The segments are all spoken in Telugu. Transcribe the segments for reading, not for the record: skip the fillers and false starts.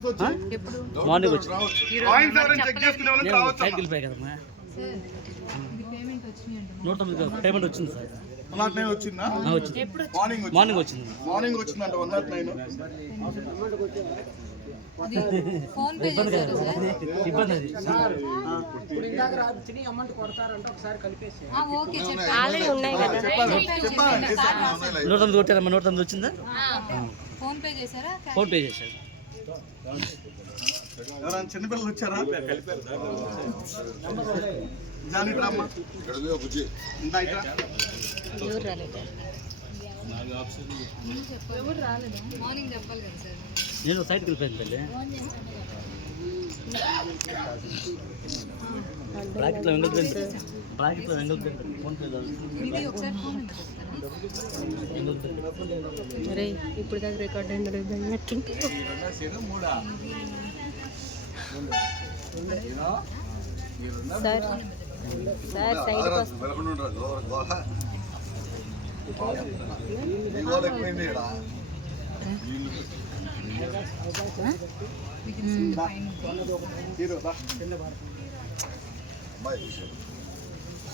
మార్నింగ్ వచ్చి సైకిల్ పై కదమ్మా 109 పేమెంట్ వచ్చింది సార్. మార్నింగ్ వచ్చింది. వచ్చిందంట 109. ఇబ్బంది అది. 109 కొట్టారమ్మా. 109 వచ్చిందా? ఫోన్ పే చేశారు. ఎవరైనా చిన్నపిల్లలు వచ్చారా? నేను సైడ్కి వెళ్ళిపోయింది తల్లి. బ్రాకెట్లో వెంగల్ ఫోన్ పే ఇప్పుడు దాకా రికార్డ్ అయింది. సార్ సైడ్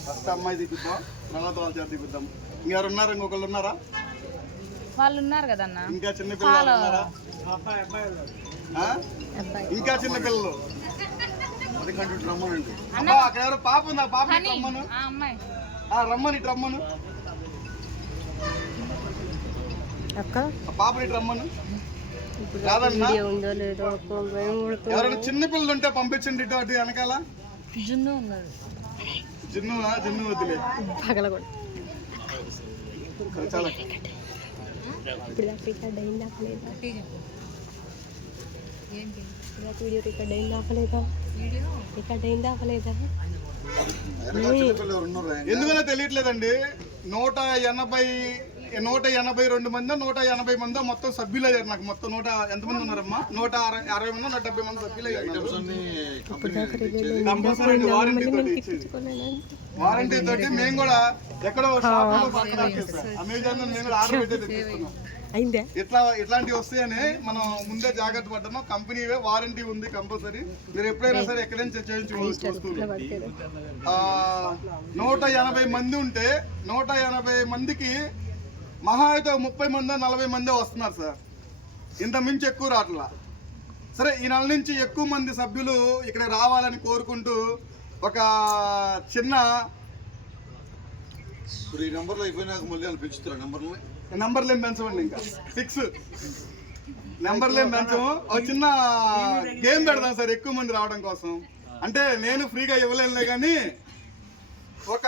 ఫస్ట్ అమ్మాయి దిగుతాం, తర్వాత వాళ్ళ చేత దిగుతాం. ఇంకెవరు ఉన్నారు? ఇంకొకళ్ళు ఉన్నారా? వాళ్ళు ఉన్నారు కదన్న. ఇంకా చిన్నపిల్లలు ఉన్నారా? ఇంకా చిన్నపిల్లలు రమ్మనండి. అక్కడ ఎవరు పాప ఉందా? పాప రమ్మను. రమ్మని రమ్మను. పాపని రమ్మను. ఎవరైనా చిన్నపిల్లలు ఉంటే పంపించండి. ఇటు అటు వెనకాల జున్ను ఉన్నాడు. జున్ను వద్దులే. చాలా ఎందుకనే తెలియట్లేదండి. 182 మంది 180 మంది మొత్తం సభ్యులు అయ్యారు. నాకు మొత్తం ఎంతమంది ఉన్నారమ్మా? 160 మంది 170 మంది సభ్యులు అయ్యారు. వారంటీ తోటి మేము కూడా ఎక్కడో అమెజాన్ మేము కూడా ఆర్డర్ పెట్టి తెప్పిస్తున్నాం. ఇట్లాంటివి వస్తాయని మనం ముందే జాగ్రత్త పడ్డాము. కంపెనీవే వారంటీ ఉంది కంపల్సరీ. మీరు ఎప్పుడైనా సరే ఎక్కడైనా చేయించుకోవచ్చు వస్తువులు. 180 మంది ఉంటే 180 మందికి మహా అయితే 30 మంది 40 మంది వస్తున్నారు సార్. ఇంత మించి ఎక్కువ రావట్లా. సరే, ఈ నెల నుంచి ఎక్కువ మంది సభ్యులు ఇక్కడ రావాలని కోరుకుంటూ ఒక చిన్న నంబర్లో అయిపోయినాక మళ్ళీ పెంచుతారా? నంబర్లు ఏం పెంచమండి. ఇంకా 6 నెంబర్లు ఏం పెంచము. ఒక చిన్న గేమ్ పెడదాం సార్ ఎక్కువ మంది రావడం కోసం. అంటే నేను ఫ్రీగా ఇవ్వలేనులే కానీ ఒక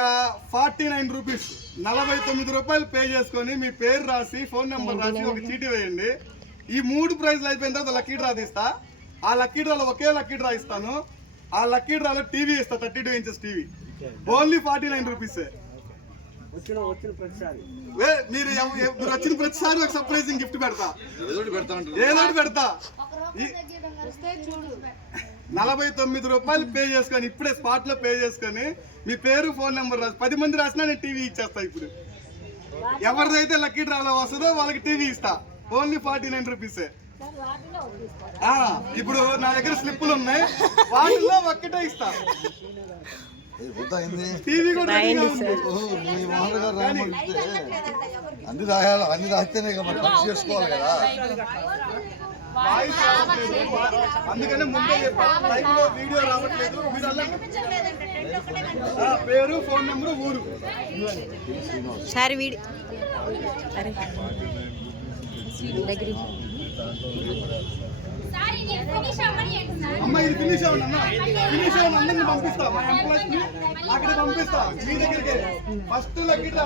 49 రూపీస్ 49 రూపాయలు పే చేసుకొని మీ పేరు రాసి ఫోన్ నెంబర్ రాసి ఒక చీటీ వేయండి. ఈ 3 ప్రైజ్లు అయిపోయిన తర్వాత లక్కీ డ్రా తీస్తా. ఆ లక్కీ డ్రాలో ఒకే లక్కీ డ్రా ఇస్తాను. ఆ లక్కీ డ్రాలో టీవీ ఇస్తా, 32 ఇంచెస్ టీవీ. ఓన్లీ 49 రూపీసే. మీరు వచ్చిన ప్రతిసారి ఒక సర్ప్రైజింగ్ గిఫ్ట్ పెడతా. ఏదోటి పెడతా. 49 రూపాయలు పే చేసుకొని ఇప్పుడే స్పాట్ లో పే చేసుకొని మీ పేరు ఫోన్ నెంబర్ రాసి 10 మంది రాసినా నేను టీవీ ఇచ్చేస్తా. ఇప్పుడు ఎవరిదైతే లక్కీ డ్రాలో వస్తుందో వాళ్ళకి టీవీ ఇస్తా. ఓన్లీ 49 రూపీసే. ఇప్పుడు నా దగ్గర స్లిప్పులు ఉన్నాయి, వాటిలో ఒక్కటే ఇస్తా. టీవీ కూడా అన్ని రాస్తేనే చేసుకోవాలి కదా. అందుకనే ముందే చెప్పాను, వీడియో రావట్లేదు. పేరు ఫోన్ నెంబరు ఊరు. అమ్మ ఇది ఫినిష్ అవ్వండి అన్న. ఫినిష్ అవ్వండి, అందరిని పంపిస్తా. మా ఎంప్లాయీస్ ని అక్కడ పంపిస్తా. మీ దగ్గరికి ఫస్ట్ లక్కీ డ్రా